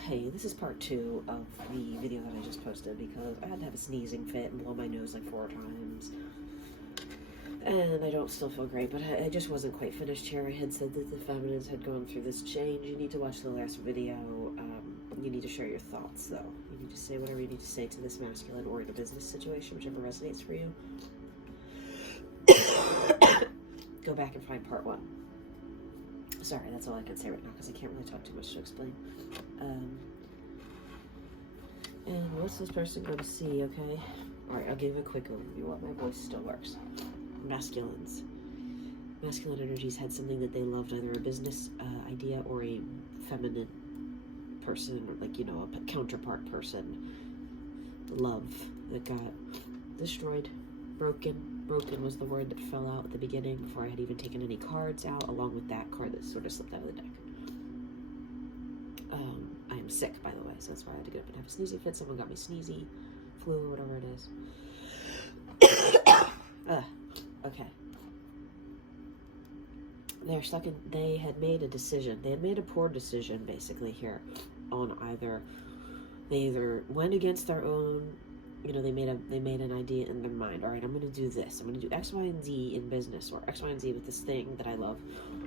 Hey, this is part 2 of the video that I just posted because I had to have a sneezing fit and blow my nose like 4 times. And I don't still feel great, but I just wasn't quite finished here. I had said that the feminines had gone through this change. You need to watch the last video. You need to share your thoughts, though. You need to say whatever you need to say to this masculine or in a business situation, whichever resonates for you. Go back and find part 1. Sorry, that's all I can say right now because I can't really talk too much to explain. And what's this person going to see, okay? Alright, I'll give you a quick overview while my voice still works. Masculines. Masculine energies had something that they loved, either a business idea or a feminine person, or like, you know, a counterpart person. Love that got destroyed, broken. Broken was the word that fell out at the beginning before I had even taken any cards out, along with that card that sort of slipped out of the deck. I am sick, by the way, so that's why I had to get up and have a sneezy fit. Someone got me sneezy, flu, or whatever it is. Okay. They're stuck in, they had made a decision. They had made a poor decision, basically, here, on they either went against their own, you know, they made an idea in their mind. All right, I'm going to do this. I'm going to do X, Y, and Z in business, or X, Y, and Z with this thing that I love,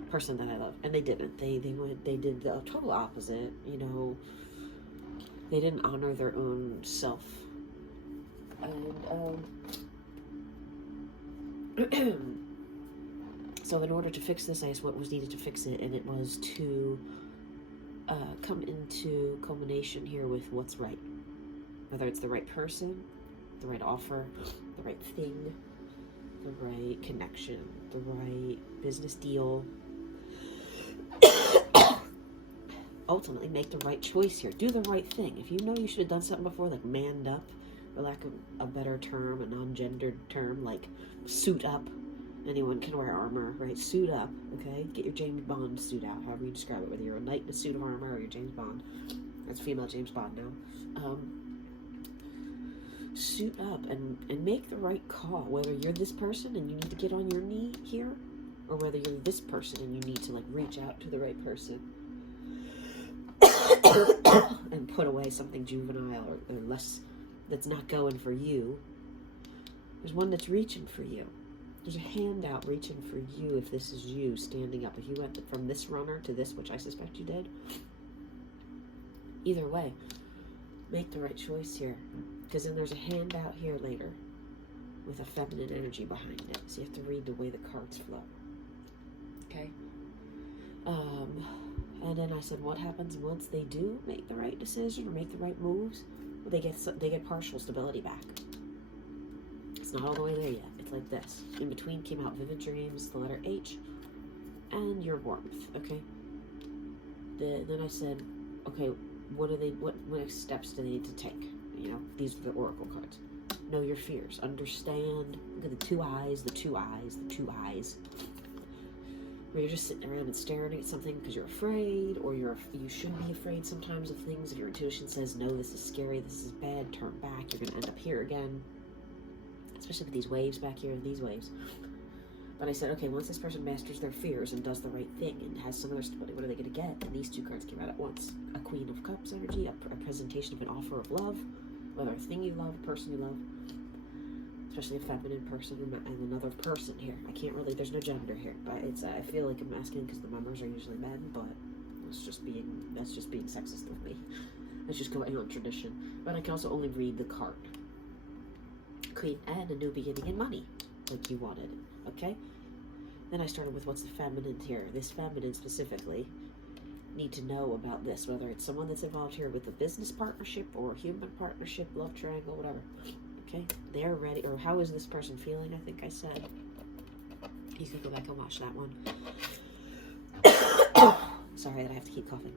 person that I love. And they didn't. They did the total opposite. You know, they didn't honor their own self. And so in order to fix this, I guess what was needed to fix it, and it was to come into culmination here with what's right. Whether it's the right person, the right offer, the right thing, the right connection, the right business deal. Ultimately, make the right choice here. Do the right thing. If you know you should have done something before, like manned up, for lack of a better term, a non-gendered term, like suit up. Anyone can wear armor, right? Suit up, okay? Get your James Bond suit out, however you describe it, whether you're a knight in a suit of armor or you're James Bond. That's female James Bond now. Suit up and make the right call, whether you're this person and you need to get on your knee here, or whether you're this person and you need to like reach out to the right person and put away something juvenile or less that's not going for you. There's one that's reaching for you. There's a hand out reaching for you if this is you standing up. If you went from this runner to this, which I suspect you did, either way, make the right choice here. Because then there's a handout here later with a feminine energy behind it. So you have to read the way the cards flow. Okay? And then I said, what happens once they do make the right decision or make the right moves? Well, they get partial stability back. It's not all the way there yet. It's like this. In between came out vivid dreams, the letter H, and your warmth. Okay? Then I said, okay, what next steps do they need to take? You know, these are the oracle cards. Know your fears. Understand. Look at the 2 eyes, the 2 eyes, the 2 eyes. Where you're just sitting around and staring at something because you're afraid, or you should be afraid sometimes of things. If your intuition says, no, this is scary, this is bad, turn back, you're going to end up here again. Especially with these waves back here, these waves. But I said, okay, once this person masters their fears and does the right thing and has some other stability, what are they going to get? And these 2 cards came out at once. A Queen of Cups energy, a presentation of an offer of love, whether a thing you love, a person you love, especially a feminine person and another person here. I can't really, there's no gender here, but it's, I feel like I'm masculine because the members are usually men, but that's just being sexist with me. Let's just go on tradition. But I can also only read the card. Queen and a new beginning in money, like you wanted, okay? Then I started with what's the feminine here. This feminine specifically need to know about this, whether it's someone that's involved here with a business partnership or a human partnership, love triangle, whatever. Okay, they're ready. Or how is this person feeling? I think I said. You can go back and watch that one. Sorry that I have to keep coughing.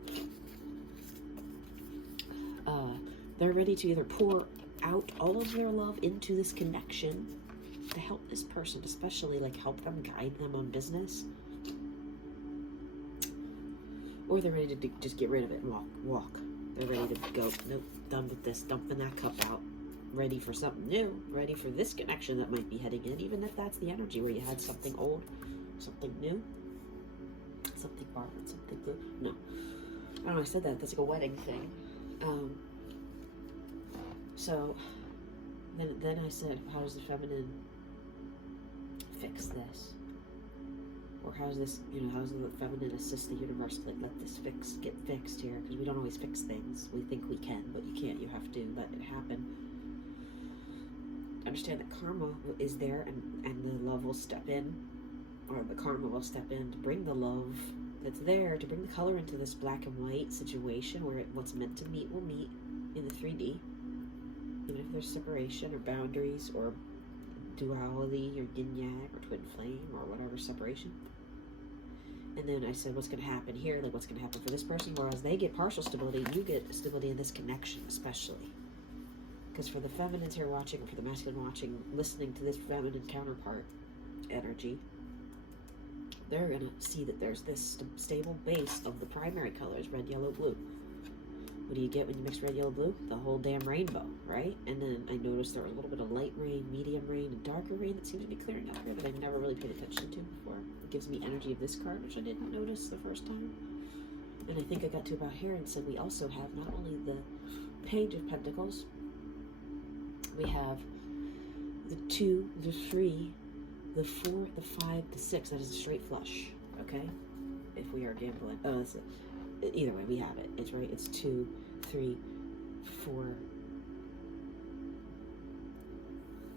They're ready to either pour out all of their love into this connection to help this person, especially like help them, guide them on business, or they're ready to just get rid of it and walk. They're ready to go, nope, done with this, dumping that cup out, ready for something new, ready for this connection that might be heading in, even if that's the energy where you had something old, something new, something borrowed, something good. No, I don't know, I said that. That's like a wedding thing. So then I said, how does the feminine fix this? Or how's this, how's the feminine assist the universe to let this get fixed here? Because we don't always fix things. We think we can, but you can't. You have to let it happen. Understand that karma is there, and the love will step in, or the karma will step in to bring the love that's there, to bring the color into this black and white situation where what's meant to meet will meet in the 3D. Even if there's separation or boundaries or duality or yin-yang or twin flame or whatever separation. And then I said, what's going to happen here? Like, what's going to happen for this person? Whereas they get partial stability, you get stability in this connection, especially. Because for the feminines here watching, or for the masculine watching, listening to this feminine counterpart energy, they're going to see that there's this stable base of the primary colors, red, yellow, blue. What do you get when you mix red, yellow, blue? The whole damn rainbow, right? And then I noticed there was a little bit of light rain, medium rain, and darker rain that seems to be clearing up here that I've never really paid attention to before. It gives me energy of this card, which I didn't notice the first time. And I think I got to about here and said we also have not only the Page of Pentacles, we have the 2, the 3, the 4, the 5, the 6. That is a straight flush, okay? If we are gambling. Oh, that's it. Either way, we have it. It's right. It's 2, 3, 4.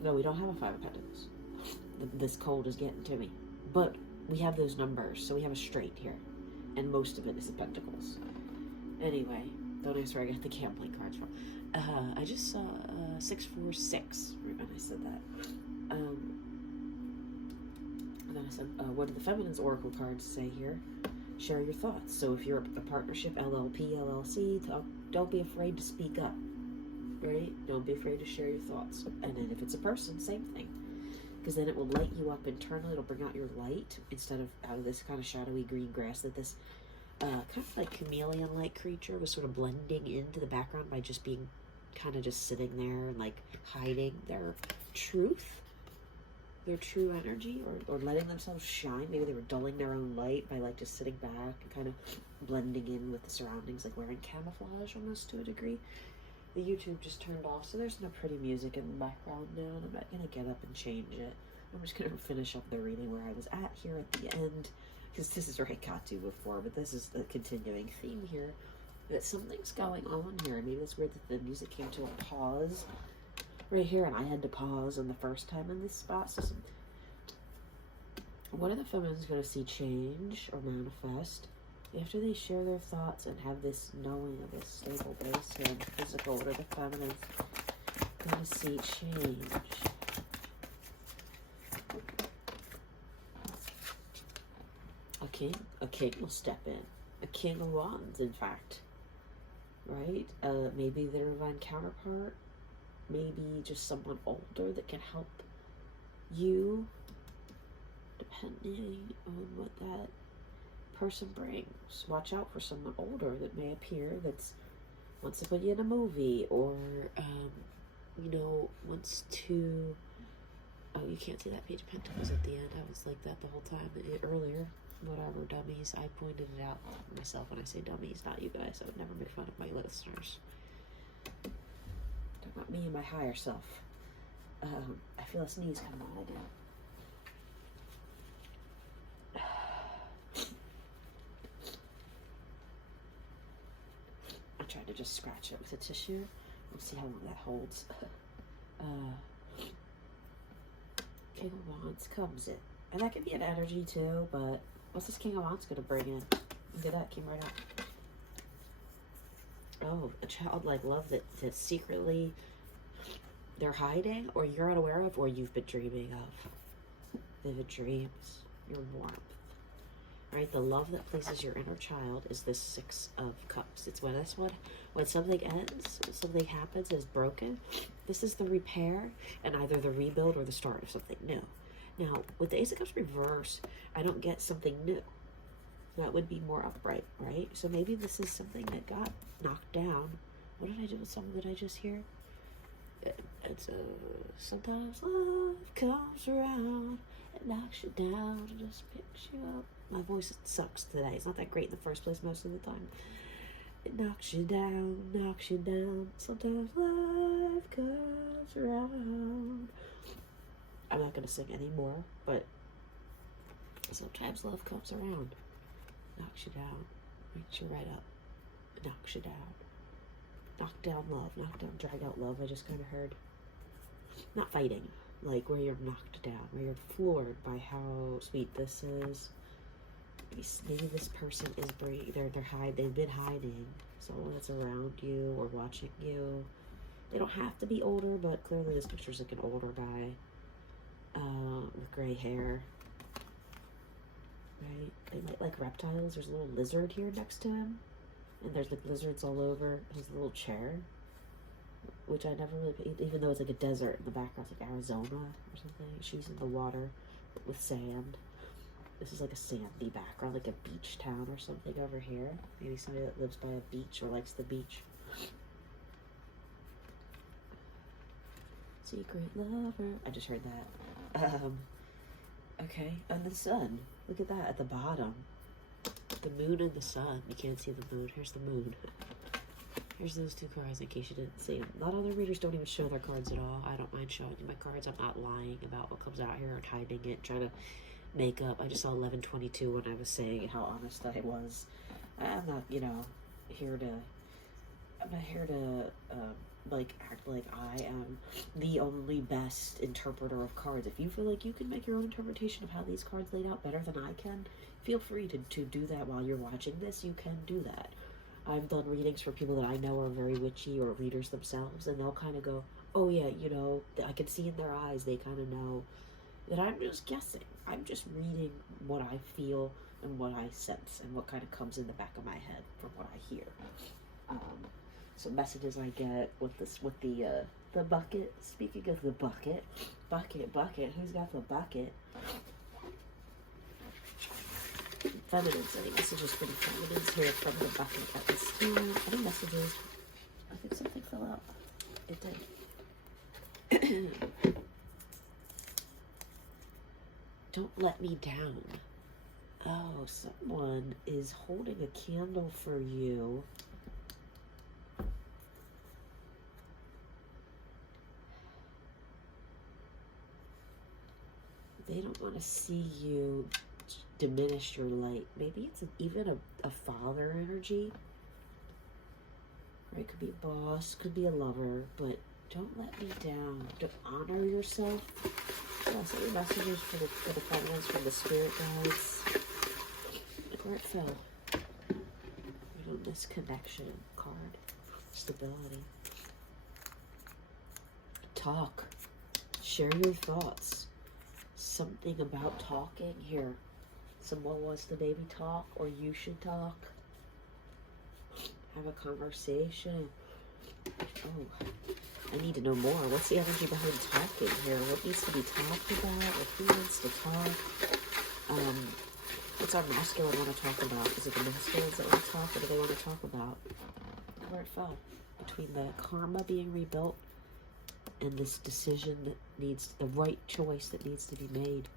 No, we don't have a 5 of Pentacles. This cold is getting to me. But we have those numbers, so we have a straight here. And most of it is the Pentacles. Anyway, don't ask where I got the gambling cards from. I just saw 646 when I said that. And then I said, what do the Feminine's Oracle cards say here? Share your thoughts. So if you're a partnership, LLP, LLC, don't be afraid to speak up, right? Don't be afraid to share your thoughts. And then if it's a person, same thing. Because then it will light you up internally. It'll bring out your light instead of out of this kind of shadowy green grass that this kind of like chameleon-like creature was sort of blending into the background by just being kind of just sitting there and like hiding their truth, their true energy, or letting themselves shine. Maybe they were dulling their own light by like just sitting back and kind of blending in with the surroundings, like wearing camouflage almost to a degree. The YouTube just turned off, so there's no pretty music in the background now, and I'm not going to get up and change it. I'm just going to finish up the reading where I was at here at the end, because this is where I got to before, but this is the continuing theme here, that something's going on here. Maybe it's weird that the music came to a pause right here, and I had to pause on the first time in this spot. So one of the feminines going to see change or manifest after they share their thoughts and have this knowing of this stable base here in the physical. What are the feminines going to see change? A king will step in. A king of wands, in fact. Right? Maybe their divine counterpart. Maybe just someone older that can help you, depending on what that person brings. Watch out for someone older that may appear that's wants to put you in a movie, or wants to. Oh, you can't see that Page of Pentacles at the end. I was like that the whole time earlier. Whatever, dummies. I pointed it out myself when I say dummies, not you guys. I would never make fun of my listeners. Talking about me and my higher self. I feel a sneeze coming on again. I tried to just scratch it with a tissue. We'll see how long that holds. King of Wands comes in. And that could be an energy too, but what's this King of Wands going to bring in? Look at that, came right out. Oh, a childlike love that secretly they're hiding, or you're unaware of, or you've been dreaming of. Vivid dreams, your warmth. Right? The love that pleases your inner child is the 6 of Cups. It's when something ends, something happens, is broken. This is the repair and either the rebuild or the start of something new. Now, with the Ace of Cups reverse, I don't get something new. That would be more upright, right? So maybe this is something that got knocked down. What did I do with something that I just hear? It's sometimes love comes around and knocks you down and just picks you up. My voice sucks today. It's not that great in the first place most of the time. It knocks you down, knocks you down. Sometimes life comes around. I'm not gonna sing anymore, but sometimes love comes around. Knocks you down, wakes you right up, knocks you down. Knock down love, knock down, drag out love, I just kind of heard. Not fighting, like where you're knocked down, where you're floored by how sweet this is. Maybe this person is they've been hiding. Someone that's around you or watching you. They don't have to be older, but clearly this picture's like an older guy with gray hair. Right? They might like reptiles. There's a little lizard here next to him. And there's like lizards all over his little chair. Which I never really, even though it's like a desert in the background, it's like Arizona or something. She's in the water with sand. This is like a sandy background, like a beach town or something over here. Maybe somebody that lives by a beach or likes the beach. Secret lover. I just heard that. Okay, and the sun. Look at that at the bottom. The moon and the sun. You can't see the moon. Here's the moon. Here's those two cards in case you didn't see them. A lot of other readers don't even show their cards at all. I don't mind showing you my cards. I'm not lying about what comes out here or hiding it, trying to make up. I just saw 1122 when I was saying how honest I was. I'm not, here to like act like I am the only best interpreter of cards. If you feel like you can make your own interpretation of how these cards laid out better than I can, feel free to do that while you're watching this. You can do that. I've done readings for people that I know are very witchy or readers themselves, and they'll kind of go, oh yeah, I can see in their eyes, they kind of know that I'm just guessing. I'm just reading what I feel and what I sense and what kind of comes in the back of my head from what I hear. So messages I get with the bucket. Speaking of the bucket, who's got the bucket? Feminines, any messages for the feminines here from the bucket at this time? Any messages? I think something fell out. It did. Don't let me down. Oh, someone is holding a candle for you. They don't want to see you diminish your light. Maybe it's even a father energy. Right? Could be a boss, could be a lover, but don't let me down. Don't honor yourself. Yes, any messages for the feminines from the spirit guides. Look where it fell. This connection card. Stability. Talk. Share your thoughts. Something about talking here. Someone wants to maybe talk, or you should talk. Have a conversation. Oh, I need to know more. What's the energy behind talking here? What needs to be talked about? Or who wants to talk? What's our masculine want to talk about? Is it the masculines that want to talk? What do they want to talk about? Where it fell. Between the karma being rebuilt and this decision that needs, the right choice that needs to be made.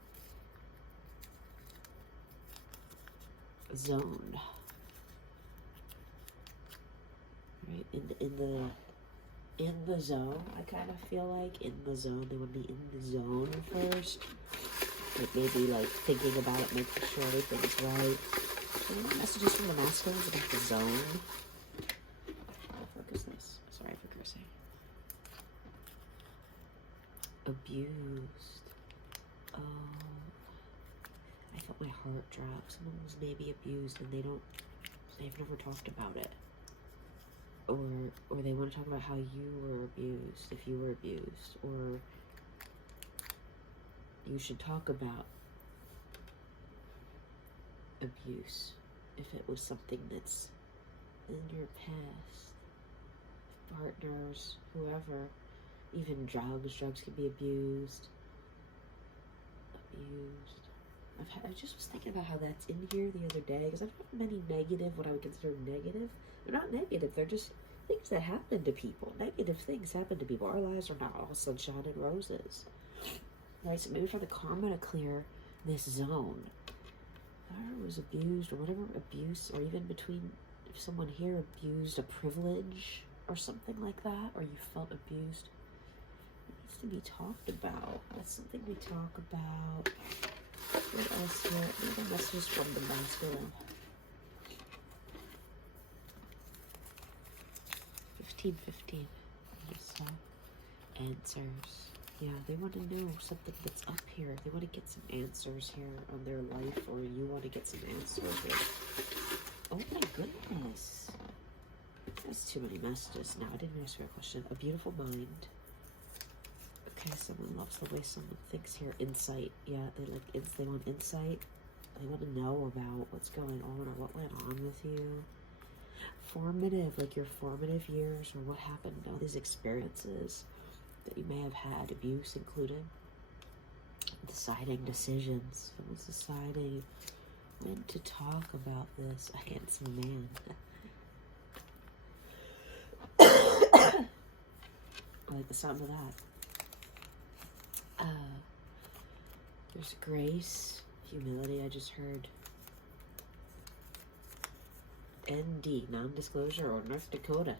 Zone. Right? In the zone, I kind of feel like in the zone, they would be in the zone first. Like maybe like thinking about it, making sure everything's right. So any messages from the masculines about the zone? Focus this. Sorry for cursing. Abused. Oh, I felt my heart drop. Someone was maybe abused and they've never talked about it. Or they want to talk about how you were abused, if you were abused, or you should talk about abuse if it was something that's in your past. Partners, whoever, even drugs can be abused. I just was thinking about how that's in here the other day, because I don't have many negative, what I would consider negative. They're not negative, they're just things that happen to people. Negative things happen to people. Our lives are not all sunshine and roses. Right, so maybe for the karma to clear this zone, whoever was abused or whatever abuse, or even between if someone here abused a privilege or something like that, or you felt abused, it needs to be talked about. That's something we talk about. What else here? What are the messages from the masculine? 1515. So, answers. Yeah, they want to know something that's up here. They want to get some answers here on their life, or you want to get some answers here. Oh my goodness. There's too many messages now. I didn't ask you a question. A beautiful mind. Okay, someone loves the way someone thinks here. Insight. Yeah, they want insight. They want to know about what's going on or what went on with you. Formative, like your formative years or what happened, all these experiences that you may have had, abuse included. Deciding decisions. Someone's deciding when to talk about this. A handsome man. I like the sound of that. There's grace, humility, I just heard. ND, non-disclosure, or North Dakota.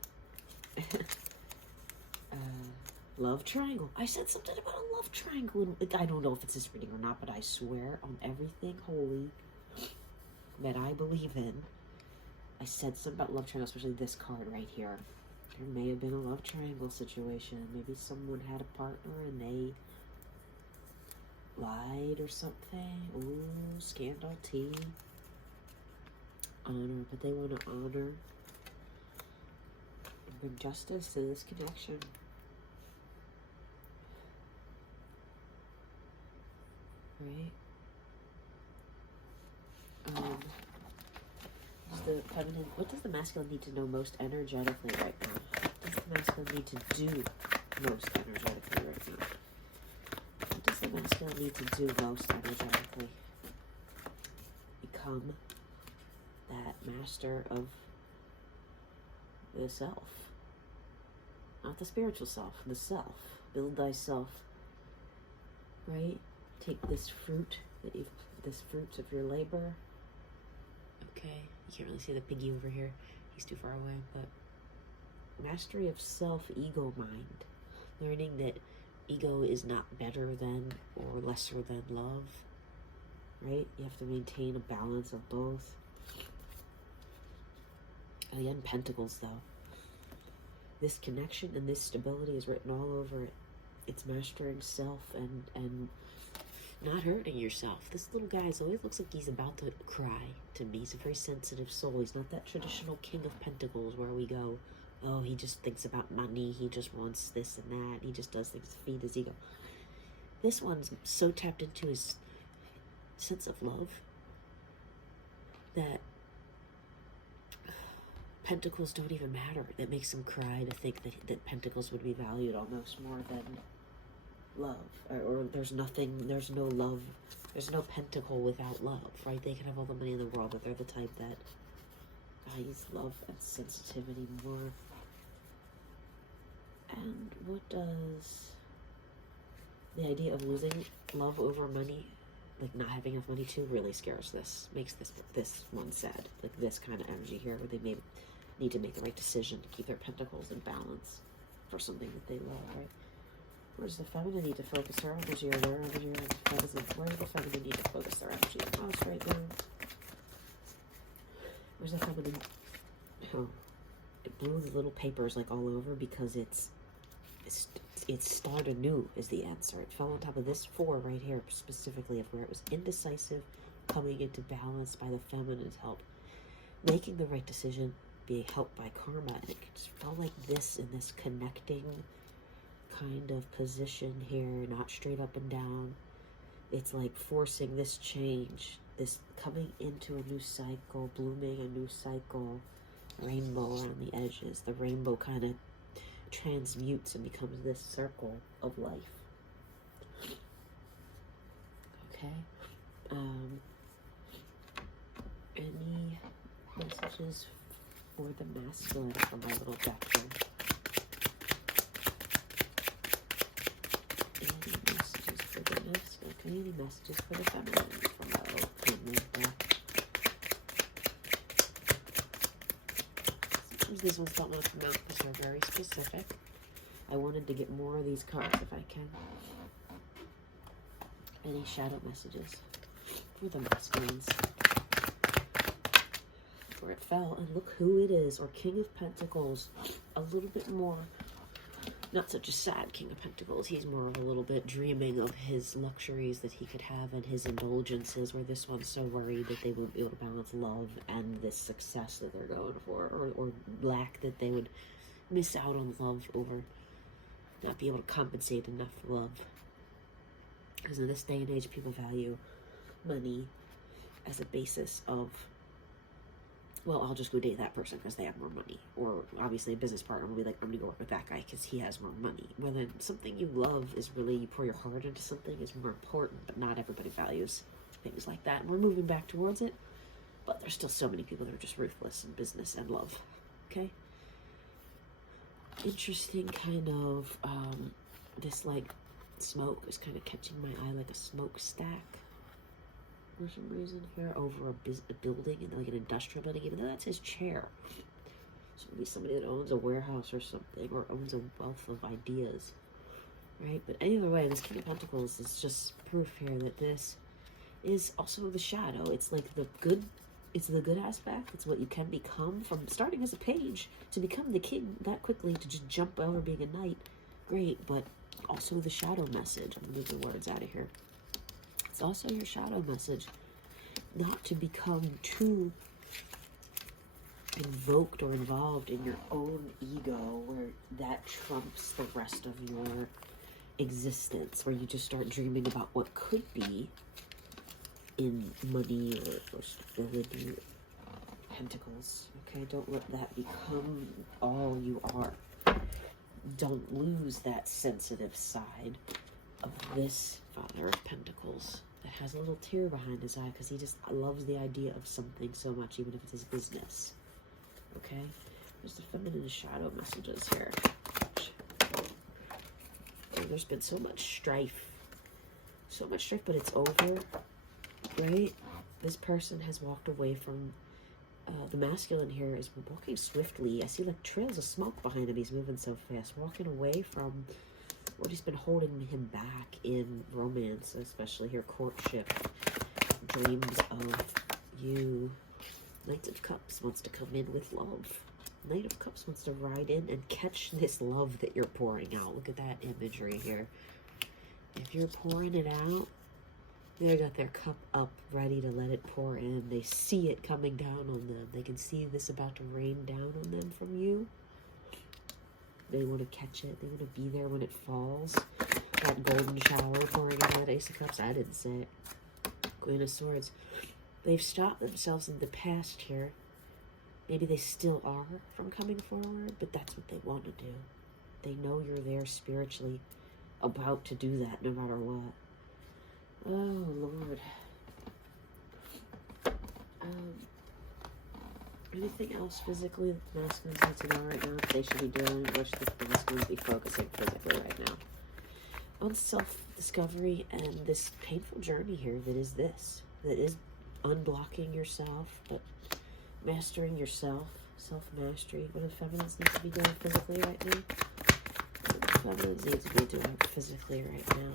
Love triangle. I said something about a love triangle. I don't know if it's this reading or not, but I swear on everything holy that I believe in, I said something about love triangle, especially this card right here. There may have been a love triangle situation. Maybe someone had a partner and they lied or something. Ooh, scandal tea. Honor, but they want to honor and bring justice to this connection. Right? What does the masculine need to know most energetically right now? What does the masculine need to do most energetically right now? What does the masculine need to do most energetically? Become that master of the self. Not the spiritual self, the self. Build thyself. Right? Take this fruit this fruit of your labor. Okay, you can't really see the piggy over here. He's too far away, but mastery of self, ego mind. Learning that ego is not better than or lesser than love. Right? You have to maintain a balance of both. Again, Pentacles, though. This connection and this stability is written all over it. It's mastering self and not hurting yourself. This little guy always looks like he's about to cry to me. He's a very sensitive soul. He's not that traditional King of Pentacles where we go, oh, he just thinks about money. He just wants this and that. He just does things to feed his ego. This one's so tapped into his sense of love that Pentacles don't even matter. That makes him cry to think that Pentacles would be valued almost more than love. Or there's no love, there's no Pentacle without love, right? They can have all the money in the world, but they're the type that values love and sensitivity more. And what does the idea of losing love over money, like not having enough money too, really scares this, makes this one sad. Like this kind of energy here where they need to make the right decision to keep their Pentacles in balance for something that they love, right? Where's the feminine need to focus her energy, or their energy, where does the feminine need to focus their energy? Oh, it's right there. Where's the feminine? Oh, it blew the little papers like all over because it's start anew is the answer. It fell on top of this 4 right here, specifically of where it was indecisive, coming into balance by the feminine's help, making the right decision, being helped by karma, and it just felt like this in this connecting kind of position here, not straight up and down. It's like forcing this change, this coming into a new cycle, blooming a new cycle, rainbow around the edges. The rainbow kind of transmutes and becomes this circle of life. Okay. Any messages for the masculine from my little deck here? Any messages for the masculine? Okay, any messages for the feminine from my little family deck? Sometimes these ones don't want to come out because they're very specific. I wanted to get more of these cards if I can. Any shadow messages for the masculines? Where it fell, and look who it is, or King of Pentacles. A little bit more, not such a sad King of Pentacles. He's more of a little bit dreaming of his luxuries that he could have and his indulgences, where this one's so worried that they won't be able to balance love and this success that they're going for, or lack, that they would miss out on love over not be able to compensate enough for love. Because in this day and age, people value money as a basis of, well, I'll just go date that person because they have more money. Or obviously a business partner will be like, I'm going to go work with that guy because he has more money. Well, then something you love is really, you pour your heart into something, is more important, but not everybody values things like that. And we're moving back towards it, but there's still so many people that are just ruthless in business and love. Okay? Interesting kind of, this like smoke is kind of catching my eye, like a smokestack for some reason here over a building, and like an industrial building, even though that's his chair. So it'd be somebody that owns a warehouse or something, or owns a wealth of ideas, right? But either way, this King of Pentacles is just proof here that this is also the shadow. It's like the good, it's the good aspect. It's what you can become from starting as a page to become the king that quickly, to just jump over being a knight. Great, but also the shadow message. I'm going to move the words out of here. It's also your shadow message not to become too invoked or involved in your own ego, where that trumps the rest of your existence, where you just start dreaming about what could be in money or stability, pentacles. Okay, don't let that become all you are. Don't lose that sensitive side of this Father of Pentacles that has a little tear behind his eye because he just loves the idea of something so much, even if it's his business. Okay? There's the feminine shadow messages here. Oh, there's been so much strife. So much strife, but it's over. Right? This person has walked away from the masculine here is walking swiftly. I see like trails of smoke behind him. He's moving so fast, walking away from what has been holding him back in romance, especially here, courtship, dreams of you. Knight of Cups wants to come in with love. Knight of Cups wants to ride in and catch this love that you're pouring out. Look at that imagery here. If you're pouring it out, they got their cup up, ready to let it pour in. They see it coming down on them. They can see this about to rain down on them from you. They want to catch it. They want to be there when it falls. That golden shower pouring in that Ace of Cups. I didn't say it. Queen of Swords. They've stopped themselves in the past here. Maybe they still are from coming forward, but that's what they want to do. They know you're there spiritually, about to do that no matter what. Oh, Lord. Anything else physically that the masculines need to know right now that they should be doing? What should the masculines be focusing physically right now? On self-discovery and this painful journey here that is this. That is unblocking yourself, but mastering yourself. Self-mastery. What do the feminines need to be doing physically right now? What do the feminines need to be doing physically right now?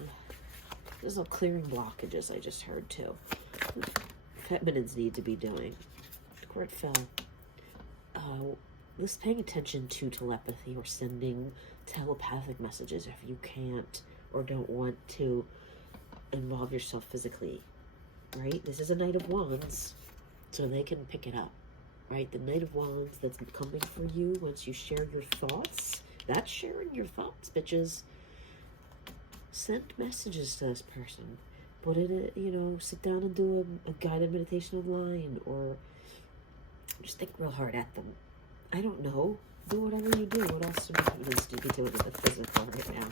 There's no clearing blockages, I just heard too. Feminines need to be doing. Where it fell. This paying attention to telepathy or sending telepathic messages if you can't or don't want to involve yourself physically. Right? This is a Knight of Wands, so they can pick it up. Right? The Knight of Wands that's coming for you once you share your thoughts. That's sharing your thoughts, bitches. Send messages to this person. Put it, sit down and do a guided meditation online, or just think real hard at them. I don't know. Do whatever you do. What else do you need to be doing with the physical right now?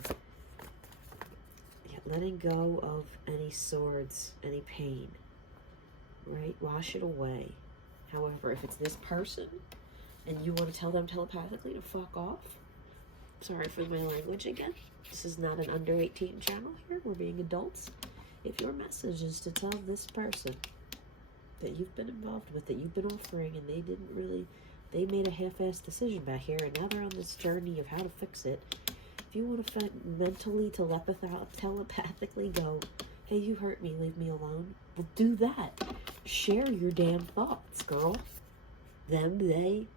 Yeah, letting go of any swords, any pain. Right? Wash it away. However, if it's this person and you want to tell them telepathically to fuck off, sorry for my language again. This is not an under 18 channel here. We're being adults. If your message is to tell this person that you've been involved with, that you've been offering, and they didn't really They made a half-assed decision back here, and now they're on this journey of how to fix it. If you want to mentally, telepathically go, hey, you hurt me, leave me alone, well, do that. Share your damn thoughts, girl. Them, they.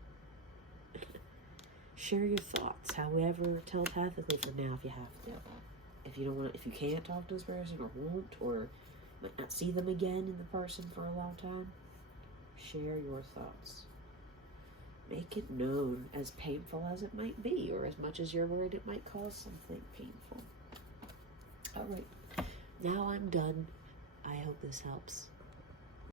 Share your thoughts, however, telepathically for now if you have to. If you don't want, if you can't talk to this person or won't, or might not see them again in the person for a long time, share your thoughts. Make it known, as painful as it might be, or as much as you're worried it might cause something painful. Alright, now I'm done. I hope this helps.